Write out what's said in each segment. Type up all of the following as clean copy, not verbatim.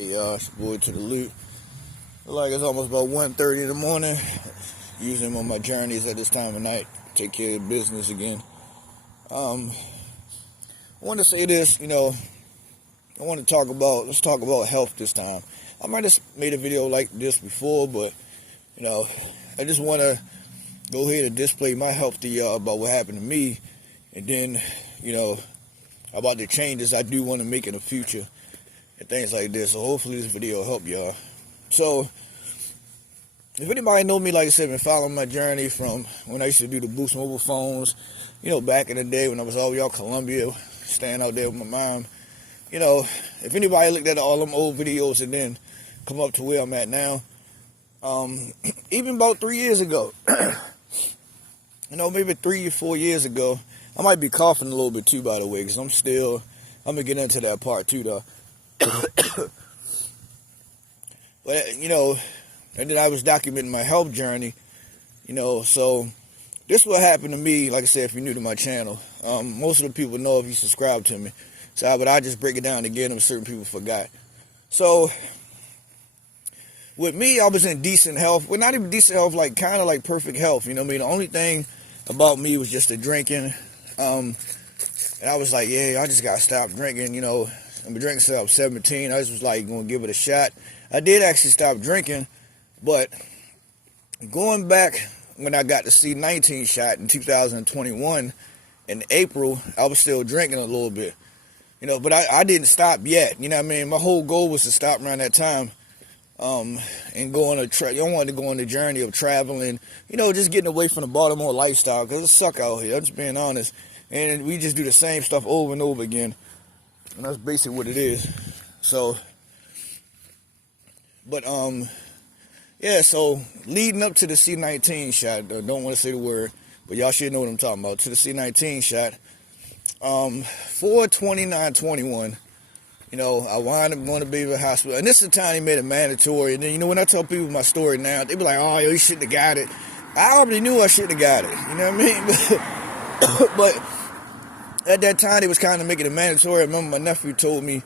Hey, it's your boy to the Lute. Like it's almost about 1:30 in the morning. Usually I'm on my journeys at this time of night. Take care of business again. I want to say this, let's talk about health this time. I might have made a video like this before, but, I just want to go ahead and display my health to y'all about what happened to me. And then, about the changes I do want to make in the future. And things like this. So hopefully this video will help y'all. So if anybody know me, like I said, been following my journey from when I used to do the Boost mobile phones, back in the day when I was all y'all Columbia, staying out there with my mom. If anybody looked at all them old videos and then come up to where I'm at now, even about 3 years ago, maybe 3 or 4 years ago, I might be coughing a little bit too, by the way, because I'm going to get into that part too, though. But and then I was documenting my health journey, so this what happened to me. Like I said, if you're new to my channel, most of the people know if you subscribe to me. But I just break it down again if certain people forgot. So with me, I was in decent health. Well, not even decent health, kind of like perfect health. The only thing about me was just the drinking. And I was like, yeah, I just gotta stop drinking. I've been drinking since I was 17. I just was like, going to give it a shot. I did actually stop drinking, but going back when I got the C19 shot in 2021, in April, I was still drinking a little bit. But I didn't stop yet. My whole goal was to stop around that time. And go on I wanted to go on the journey of traveling, just getting away from the Baltimore lifestyle, because it suck out here. I'm just being honest. And we just do the same stuff over and over again. And that's basically what it is. So, but, so leading up to the C19 shot, don't want to say the word, but y'all should know what I'm talking about. To the C19 shot, 4/29/21, I wound up going to Beaver Hospital. And this is the time they made it mandatory. And then, when I tell people my story now, they be like, oh, you shouldn't have got it. I already knew I shouldn't have got it. You know what I mean? But at that time, they was kind of making it mandatory. I remember my nephew told me,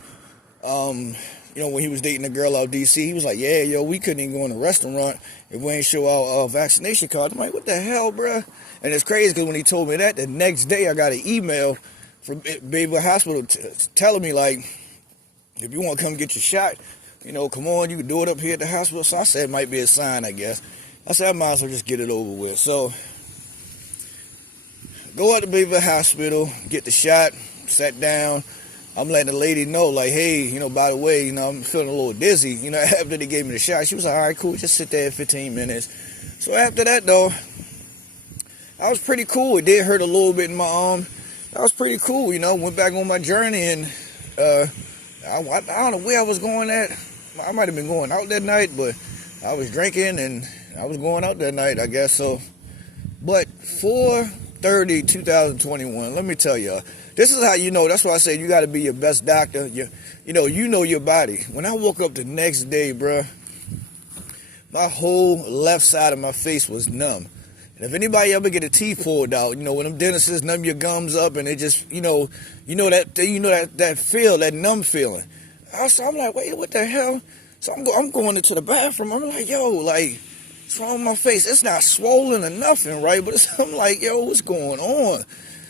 when he was dating a girl out D.C., he was like, yeah, we couldn't even go in a restaurant if we ain't show our vaccination card. I'm like, what the hell, bruh? And it's crazy because when he told me that, the next day I got an email from Beaver Hospital telling me, like, if you want to come get your shot, come on, you can do it up here at the hospital. So I said it might be a sign, I guess. I said I might as well just get it over with. So go out to Beaver Hospital, get the shot, sat down. I'm letting the lady know, like, hey, by the way, I'm feeling a little dizzy. After they gave me the shot, she was like, all right, cool, just sit there 15 minutes. So after that, though, I was pretty cool. It did hurt a little bit in my arm. That was pretty cool, went back on my journey, and I don't know where I was going at. I might have been going out that night, but I was drinking, and I was going out that night, I guess so. But 4/30/2021, let me tell y'all, this is how that's why I say you got to be your best doctor. You know your body. When I woke up the next day, bruh, my whole left side of my face was numb. And if anybody ever get a teeth pulled out, when them dentists numb your gums up and it just, that feel, that numb feeling. So I'm like, wait, what the hell? So I'm going into the bathroom. I'm like, yo, like, what's wrong with my face? It's not swollen or nothing, right? But I'm like, yo, what's going on?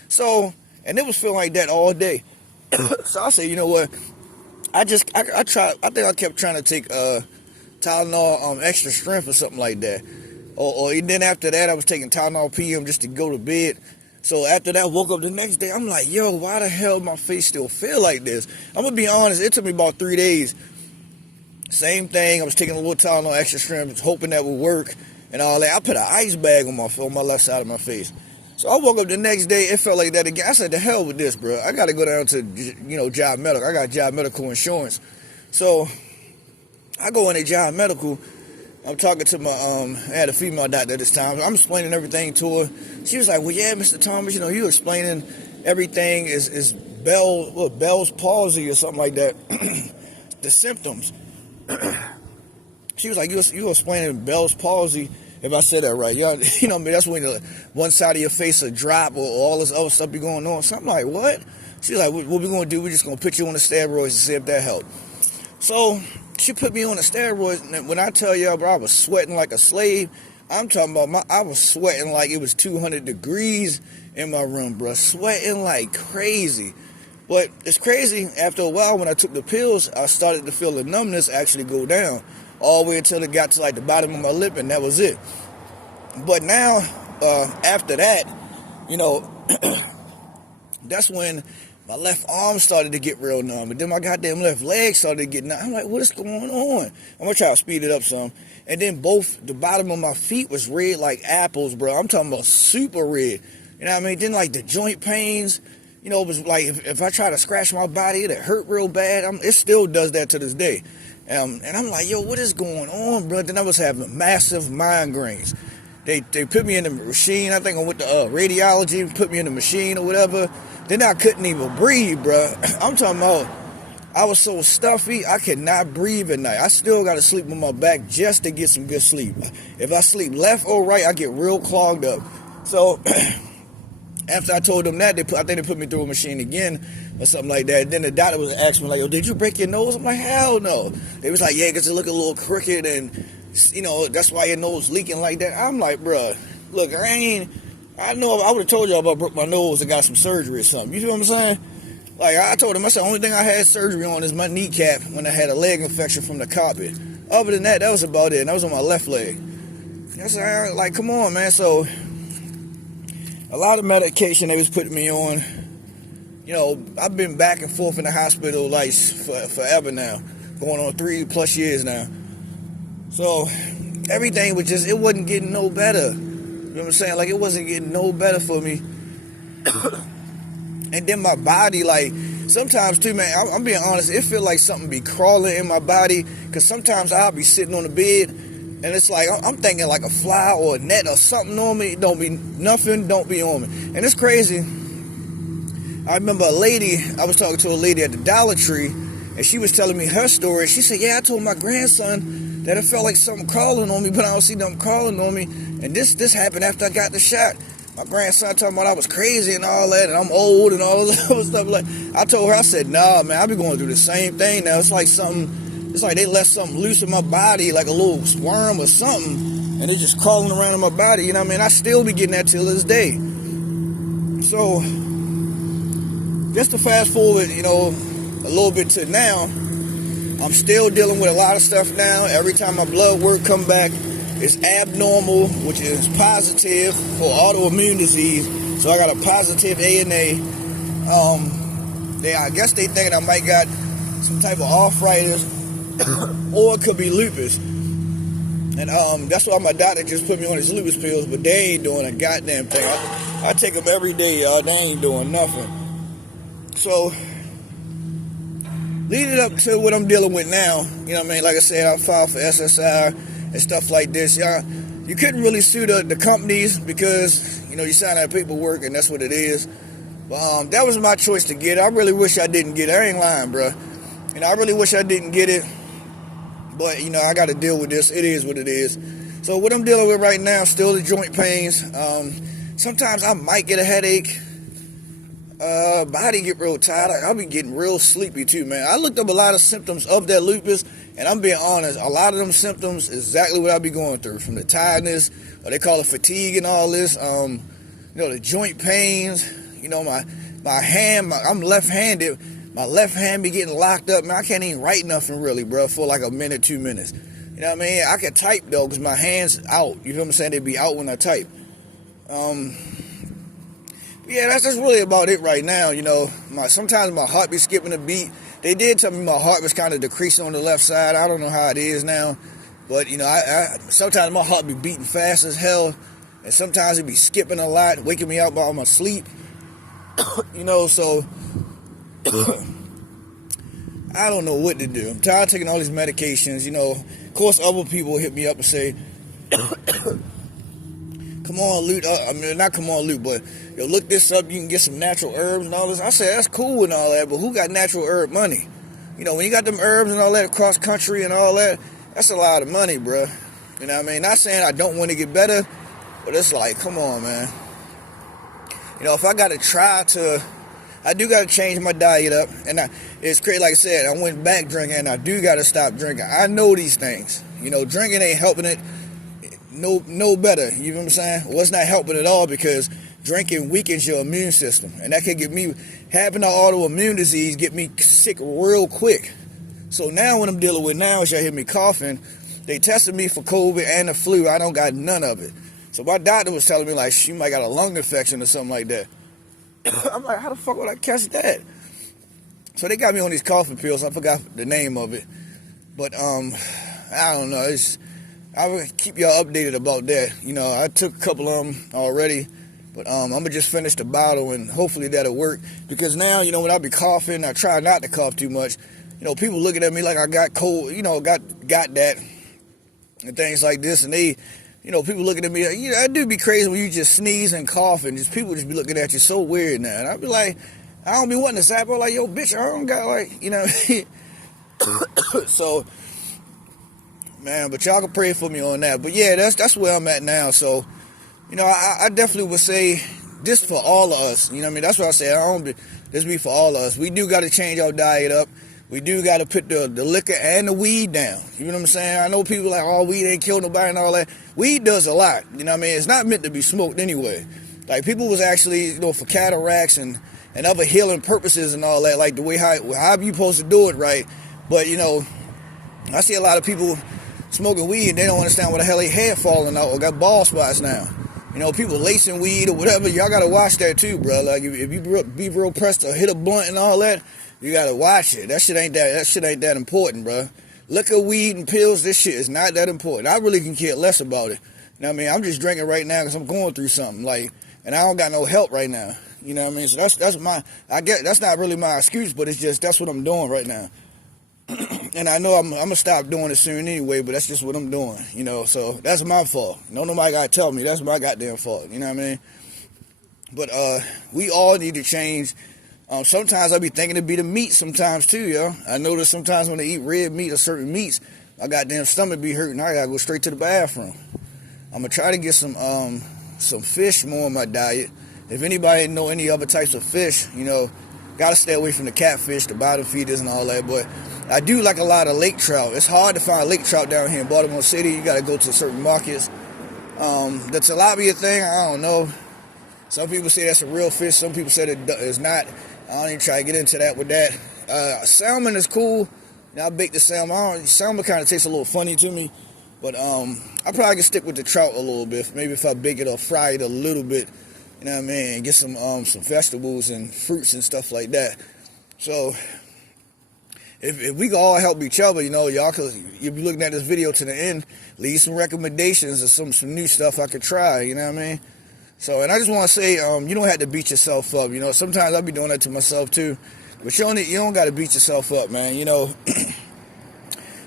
So, and it was feeling like that all day. So I said, you know what? I think I kept trying to take Tylenol extra strength or something like that. Or then after that, I was taking Tylenol PM just to go to bed. So after that, I woke up the next day. I'm like, yo, why the hell my face still feel like this? I'm going to be honest. It took me about 3 days. Same thing. I was taking a little Tylenol extra strength, hoping that would work and all that. I put an ice bag on my left side of my face. So I woke up the next day. It felt like that again. I said, the hell with this, bro. I got to go down to, Job Medical. I got Job Medical insurance. So I go into Job Medical. I'm talking to my, I had a female doctor at this time. I'm explaining everything to her. She was like, well, yeah, Mr. Thomas, you explaining everything is Bell's palsy or something like that. The symptoms. She was like, you explaining Bell's palsy, if I said that right. That's when one side of your face will drop or all this other stuff be going on. So I'm like, what? She's like, what we going to do? We're just going to put you on the steroids and see if that helps. So she put me on the steroids, and when I tell y'all, bro, I was sweating like a slave. I'm talking about I was sweating like it was 200 degrees in my room, bro. Sweating like crazy. But it's crazy, after a while when I took the pills, I started to feel the numbness actually go down. All the way until it got to like the bottom of my lip, and that was it. But now, after that, you know, that's when my left arm started to get real numb. And then my goddamn left leg started to get numb. I'm like, what is going on? I'm going to try to speed it up some. And then both the bottom of my feet was red like apples, bro. I'm talking about super red. You know what I mean? Then like the joint pains, you know, it was like if I try to scratch my body, it hurt real bad. It still does that to this day. And I'm like, yo, what is going on, bro? Then I was having massive migraines. They put me in the machine. I think I went to radiology, put me in the machine or whatever. Then I couldn't even breathe, bro. I'm talking about, I was so stuffy, I could not breathe at night. I still got to sleep on my back just to get some good sleep. If I sleep left or right, I get real clogged up. So after I told them that, I think they put me through a machine again or something like that. Then the doctor was asking me, like, yo, did you break your nose? I'm like, hell no. They was like, yeah, because it look a little crooked and, you know, that's why your nose leaking like that. I'm like, bro, look, I know if I would have told y'all about broke my nose and got some surgery or something. You feel what I'm saying? Like, I told him, I said, the only thing I had surgery on is my kneecap when I had a leg infection from the carpet. Other than that, that was about it. And that was on my left leg. I said, like, come on, man. So, a lot of medication they was putting me on. You know, I've been back and forth in the hospital, like, forever now. Going on 3+ years now. So, everything was just, it wasn't getting no better. You know what I'm saying? Like, it wasn't getting no better for me. And then my body, like, sometimes too, man, I'm being honest, it feel like something be crawling in my body. Because sometimes I'll be sitting on the bed, and it's like, I'm thinking like a fly or a net or something on me. Don't be nothing, don't be on me. And it's crazy. I remember I was talking to a lady at the Dollar Tree, and she was telling me her story. She said, yeah, I told my grandson that it felt like something crawling on me, but I don't see nothing crawling on me. And this happened after I got the shot. My grandson talking about I was crazy and all that, and I'm old and all this other stuff. Like, I told her, I said, nah, man, I be going through the same thing now. It's like they left something loose in my body, like a little worm or something, and it's just crawling around in my body. You know what I mean? I still be getting that till this day. So, just to fast forward, you know, a little bit to now, I'm still dealing with a lot of stuff now. Every time my blood work come back, it's abnormal, which is positive for autoimmune disease. So I got a positive ANA. I guess they think I might got some type of arthritis, or it could be lupus. And that's why my doctor just put me on his lupus pills, but they ain't doing a goddamn thing. I take them every day, y'all. They ain't doing nothing. So, leading up to what I'm dealing with now, you know what I mean? Like I said, I filed for SSI and stuff like this. Y'all, you couldn't really sue the companies because, you know, you sign that paperwork and that's what it is. But that was my choice to get it. I really wish I didn't get it. I ain't lying, bro. And I really wish I didn't get it. But, you know, I got to deal with this. It is what it is. So what I'm dealing with right now, still the joint pains. Sometimes I might get a headache. Body get real tired. I'll be getting real sleepy too, man. I looked up a lot of symptoms of that lupus, and I'm being honest, a lot of them symptoms is exactly what I be going through, from the tiredness, or they call it fatigue and all this. You know, the joint pains. You know, my hand. I'm left-handed. My left hand be getting locked up, man. I can't even write nothing really, bro, for like a minute, 2 minutes. You know what I mean? I can type though, cause my hands out. You feel what I'm saying? They be out when I type. Yeah, that's really about it right now. You know, sometimes my heart be skipping a beat. They did tell me my heart was kind of decreasing on the left side. I don't know how it is now, but you know, I sometimes my heart be beating fast as hell, and sometimes it be skipping a lot, waking me up while I'm asleep. You know, so I don't know what to do. I'm tired of taking all these medications. You know, of course, other people hit me up and say, come on, Lute. I mean, not come on, Lute, but yo, look this up. You can get some natural herbs and all this. I said, that's cool and all that, but who got natural herb money? You know, when you got them herbs and all that across country and all that, that's a lot of money, bro. You know what I mean? Not saying I don't want to get better, but it's like, come on, man. You know, if I got to try to I do got to change my diet up. And it's crazy, like I said, I went back drinking, and I do got to stop drinking. I know these things. Drinking ain't helping it no better. You know what I'm saying? Well, it's not helping at all because drinking weakens your immune system. And that can get me, having an autoimmune disease, get me sick real quick. So now what I'm dealing with now is y'all hear me coughing. They tested me for COVID and the flu. I don't got none of it. So my doctor was telling me like she might got a lung infection or something like that. I'm like, how the fuck would I catch that? So they got me on these coughing pills. I forgot the name of it. But I don't know. I will keep y'all updated about that. I took a couple of them already. But I'm going to just finish the bottle and hopefully that'll work. Because now, when I be coughing, I try not to cough too much. People looking at me like I got cold, got that and things like this. And they, people looking at me, I do be crazy when you just sneeze and cough and just people just be looking at you so weird now. And I be like, I don't be wanting to zap her like, yo, bitch, I don't got like, So, man, but y'all can pray for me on that. But yeah, that's where I'm at now. So, I definitely would say this for all of us. That's what I say. This be for all of us. We do got to change our diet up. We do got to put the liquor and the weed down. You know what I'm saying? I know people like, oh, weed ain't killed nobody and all that. Weed does a lot. It's not meant to be smoked anyway. Like, people was actually, for cataracts and other healing purposes and all that, like the way how you supposed to do it right. But, I see a lot of people smoking weed and they don't understand what the hell they hair falling out or got bald spots now. People lacing weed or whatever. Y'all got to watch that too, bro. Like, if you be real pressed to hit a blunt and all that, you gotta watch it. That shit ain't that important, bro. Liquor, weed, and pills, this shit is not that important. I really can care less about it. I'm just drinking right now because I'm going through something, and I don't got no help right now. So that's not really my excuse, but it's just, that's what I'm doing right now. And I know I'm gonna stop doing it soon anyway, but that's just what I'm doing, so that's my fault. Nobody gotta tell me, that's my goddamn fault, you know what I mean? But we all need to change. Sometimes I be thinking it'd be the meat sometimes too, yo. I notice sometimes when I eat red meat or certain meats, my goddamn stomach be hurting. I gotta go straight to the bathroom. I'm gonna try to get some fish more in my diet. If anybody know any other types of fish, gotta stay away from the catfish, the bottom feeders and all that. But I do like a lot of lake trout. It's hard to find lake trout down here in Baltimore City. You gotta go to certain markets. The tilapia thing, I don't know. Some people say that's a real fish. Some people say it is not. I don't even try to get into that with that. Salmon is cool. I bake the salmon. Salmon kind of tastes a little funny to me. But I probably can stick with the trout a little bit. Maybe if I bake it or fry it a little bit. You know what I mean? Get some vegetables and fruits and stuff like that. So if we can all help each other, y'all, because you'll be looking at this video to the end, leave some recommendations of some new stuff I could try. You know what I mean? So, and I just want to say, you don't have to beat yourself up. Sometimes I be doing that to myself too. But you don't got to beat yourself up, man.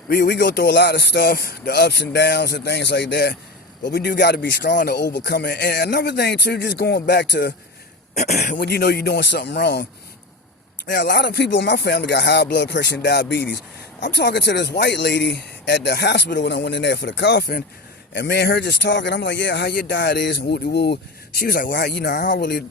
We go through a lot of stuff, the ups and downs and things like that. But we do got to be strong to overcome it. And another thing too, just going back to when you're doing something wrong. Yeah, a lot of people in my family got high blood pressure and diabetes. I'm talking to this white lady at the hospital when I went in there for the coffin. And me and her just talking, I'm like, yeah, how your diet is, and woo-de-woo. She was like, well, I don't really,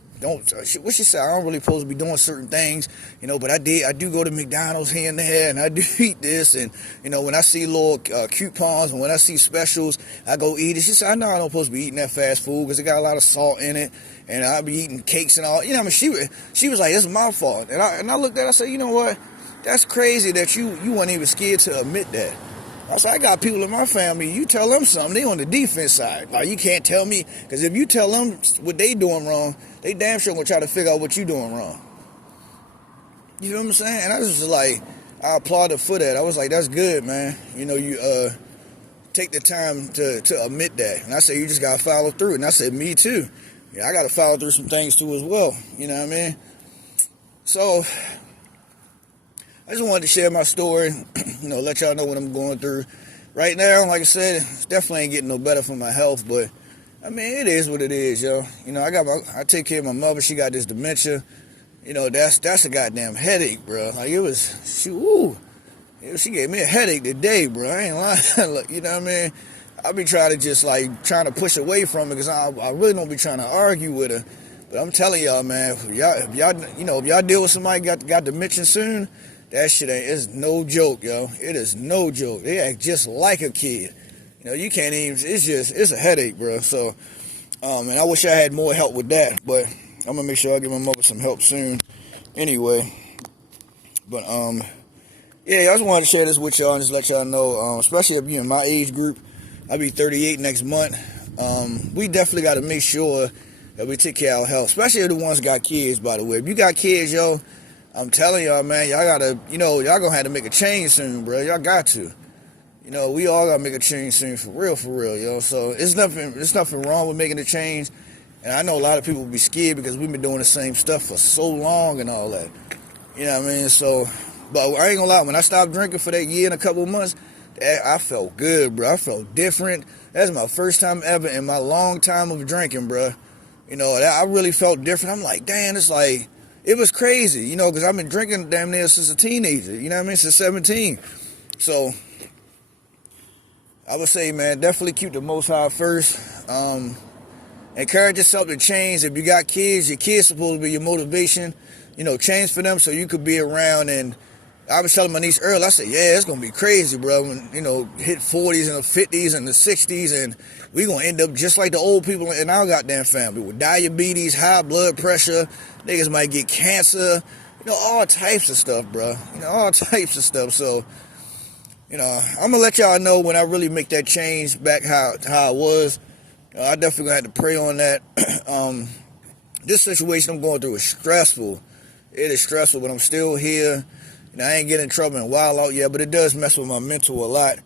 what she said, I don't really supposed to be doing certain things, but I do go to McDonald's here and there, and I do eat this, and, when I see little coupons, and when I see specials, I go eat it. She said, I know I don't supposed to be eating that fast food, because it got a lot of salt in it, and I be eating cakes and all, she was like, it's my fault, and I looked at her, I said, you know what, that's crazy that you weren't even scared to admit that. I said, I got people in my family, you tell them something, they on the defense side. Like, you can't tell me, because if you tell them what they doing wrong, they damn sure going to try to figure out what you doing wrong. You know what I'm saying? And I was just like, I applauded for that. I was like, that's good, man. You take the time to admit that. And I said, you just got to follow through. And I said, me too. Yeah, I got to follow through some things too as well. You know what I mean? So I just wanted to share my story, let y'all know what I'm going through. Right now, like I said, it definitely ain't getting no better for my health, but, it is what it is, yo. I take care of my mother, she got this dementia. That's a goddamn headache, bro. Like, she gave me a headache today, bro. I ain't lying. You know what I mean? I be trying to push away from it, because I really don't be trying to argue with her. But I'm telling y'all, man, if y'all deal with somebody got dementia soon, that shit is no joke, yo. It is no joke. They act just like a kid. You can't even. It's a headache, bro. So, and I wish I had more help with that, but I'm gonna make sure I give my mother some help soon. Anyway, but yeah, I just wanted to share this with y'all and just let y'all know, especially if you're in my age group. I'll be 38 next month. We definitely got to make sure that we take care of our health, especially the ones that got kids, by the way. If you got kids, yo, I'm telling y'all, man, y'all gotta, y'all gonna have to make a change soon, bro. Y'all got to. We all gotta make a change soon, for real, yo. So it's nothing wrong with making a change. And I know a lot of people will be scared because we've been doing the same stuff for so long and all that. You know what I mean? So, but I ain't gonna lie, when I stopped drinking for that year and a couple of months, I felt good, bro. I felt different. That's my first time ever in my long time of drinking, bro. I really felt different. I'm like, damn, it's like, it was crazy, because I've been drinking damn near since a teenager, you know what I mean, since 17. So, I would say, man, definitely keep the Most High first. Encourage yourself to change. If you got kids, your kids supposed to be your motivation. Change for them so you could be around. And I was telling my niece earlier, I said, yeah, it's going to be crazy, bro. When, hit 40s and the 50s and the 60s, and we're going to end up just like the old people in our goddamn family with diabetes, high blood pressure. Niggas might get cancer. All types of stuff, bro. All types of stuff. So, I'm going to let y'all know when I really make that change back how I was. I definitely gonna have to pray on that. This situation I'm going through is stressful. It is stressful, but I'm still here. I ain't getting in trouble and wild out yet, but it does mess with my mental a lot.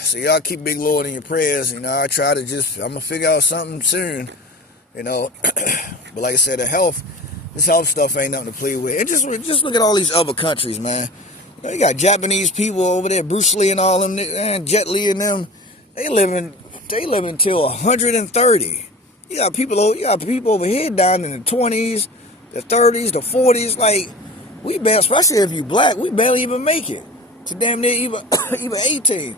So y'all keep Big Lord in your prayers. I try to I'm gonna figure out something soon. But like I said, this health stuff ain't nothing to play with. And just look at all these other countries, man. You got Japanese people over there, Bruce Lee and all them, and Jet Li and them. They live until 130. You got people over here down in the 20s, the 30s, the 40s. Like, especially if you black, we barely even make it to damn near even 18.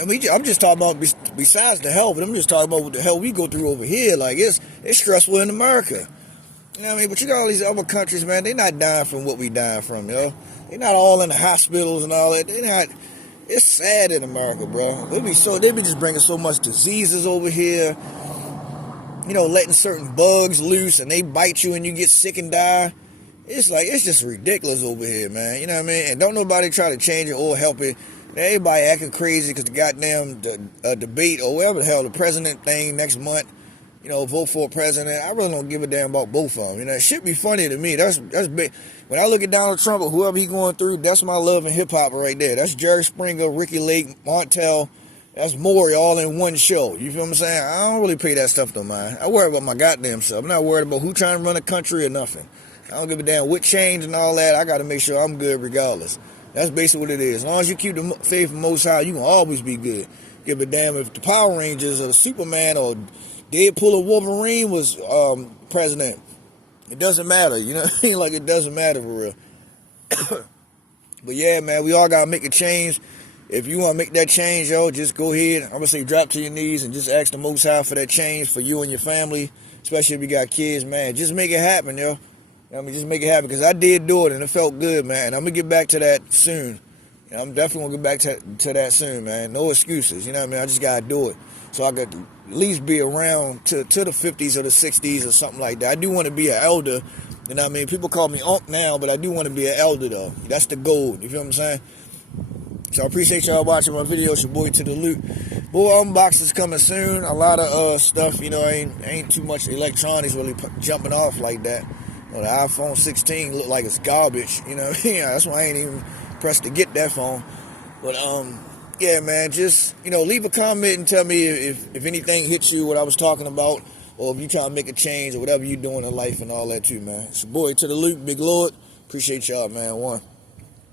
I'm just talking about besides the health, but I'm just talking about what the hell we go through over here. Like, it's stressful in America. You know what I mean? But you got all these other countries, man. They not dying from what we dying from, yo. They not all in the hospitals and all that. They not. It's sad in America, bro. They be just bringing so much diseases over here. Letting certain bugs loose and they bite you and you get sick and die. It's just ridiculous over here, man. You know what I mean? And don't nobody try to change it or help it. Everybody acting crazy because the goddamn debate or whatever the hell, the president thing next month. Vote for a president. I really don't give a damn about both of them. It should be funny to me. That's big. When I look at Donald Trump or whoever he going through, that's my love in hip hop right there. That's Jerry Springer, Ricky Lake, Montel. That's Maury all in one show. You feel what I'm saying? I don't really pay that stuff no mind. I worry about my goddamn self. I'm not worried about who trying to run a country or nothing. I don't give a damn what change and all that. I got to make sure I'm good regardless. That's basically what it is. As long as you keep the faith in Most High, you can always be good. Give a damn if the Power Rangers or Superman or Deadpool or Wolverine was president. It doesn't matter, you know what I mean? Like, it doesn't matter for real. But yeah, man, we all got to make a change. If you want to make that change, yo, just go ahead. I'm going to say drop to your knees and just ask the Most High for that change for you and your family, especially if you got kids, man. Just make it happen, yo. Just make it happen because I did do it and it felt good, man. I'm going to get back to that soon. I'm definitely going to get back to that soon, man. No excuses, you know what I mean? I just got to do it. So I got to at least be around to the 50s or the 60s or something like that. I do want to be an elder, you know what I mean? People call me Unc now, but I do want to be an elder, though. That's the goal, you feel what I'm saying? So I appreciate y'all watching my video. It's your boy To The Lute. Boy, unboxings coming soon. A lot of stuff, ain't too much electronics really jumping off like that. The iPhone 16 look like it's garbage, you know what I mean? That's why I ain't even pressed to get that phone. But, yeah, man, just, leave a comment and tell me if anything hits you, what I was talking about, or if you trying to make a change or whatever you doing in life and all that too, man. It's your boy To The Lute, Big Lord. Appreciate y'all, man. One.